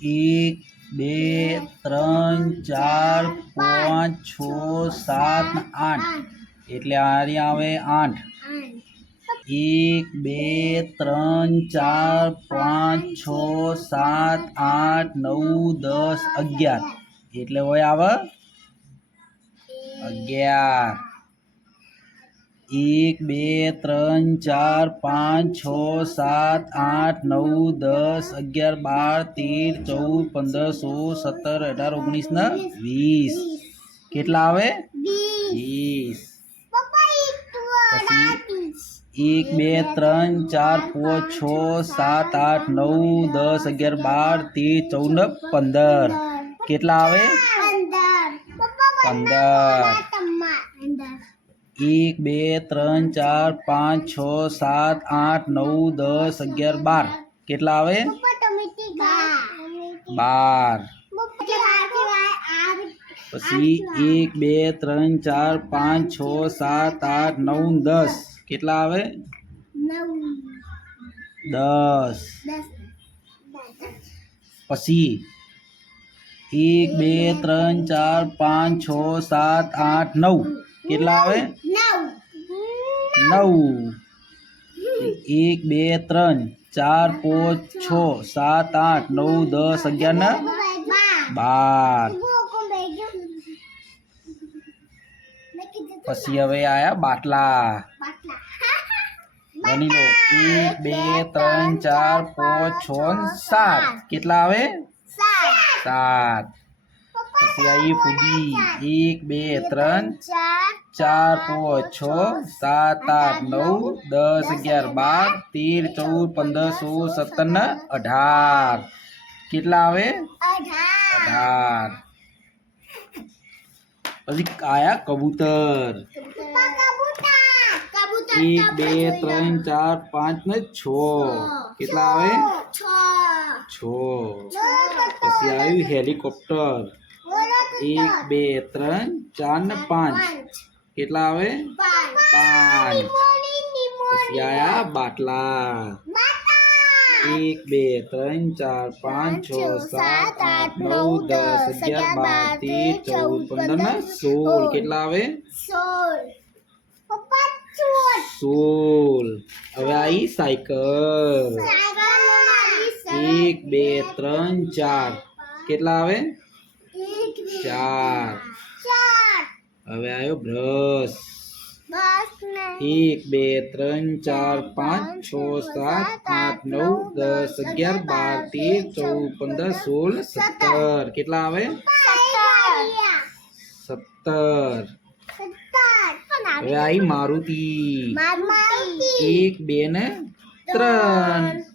1 2 3 4 5 6 7 8 એટલે આરી આવે 8 1 2 3 4 5 6 7 8 9 10 11 એટલે હોય આવે 11 1 2 3 4 5 6 7 8 9 10 11 12 13 14 15 16 17 18 19 ને 20 કેટલા આવે 20 પછી 1 2 3 4 5 6 7 8 9 10 11 12 13 14 15 કેટલા આવે 15 1 2 3 4 5 6 7 8 9 10 11 12 કેટલા આવે 12 પછી 1 2 3 4 5 6 7 8 9 10 કેટલા આવે 10 પછી 1 2 3 4 5 6 7 8 9 કેટલા આવે 9 1 2 3 4 5 6 7 8 9 10 11 ને 12 પછી હવે આયા બાટલા ગણી લો 1 2 3 4 5 6 7 કેટલા આવે 7 પછી આવી ફૂદી 1 2 3 4 5 6 7 8 9 10 11 12 13 14 15 16 17 ને 18 કેટલા આવે 18 પછી આયા કબૂતર 1 2 3 4 5 ને 6 કેટલા આવે 6 પછી આવ્યું હેલિકોપ્ટર 1 2 3 4 ને 5 કેટલા આવે 5 પછી આયા બાટલા 1 2 3 4 5 6 7 8 9 10 11 12 13 14 15 ને 16 કેટલા આવે 16 હવે આવી સાયકલ 1 2 3 4 કેટલા આવે 4 હવે આવ્યો બ્રશ 1 2 3 4 5 6 7 8 9 10 11 12 13 14 15 16 17 કેટલા આવે 17 હવે આવી મારુતિ 1 2 ને 3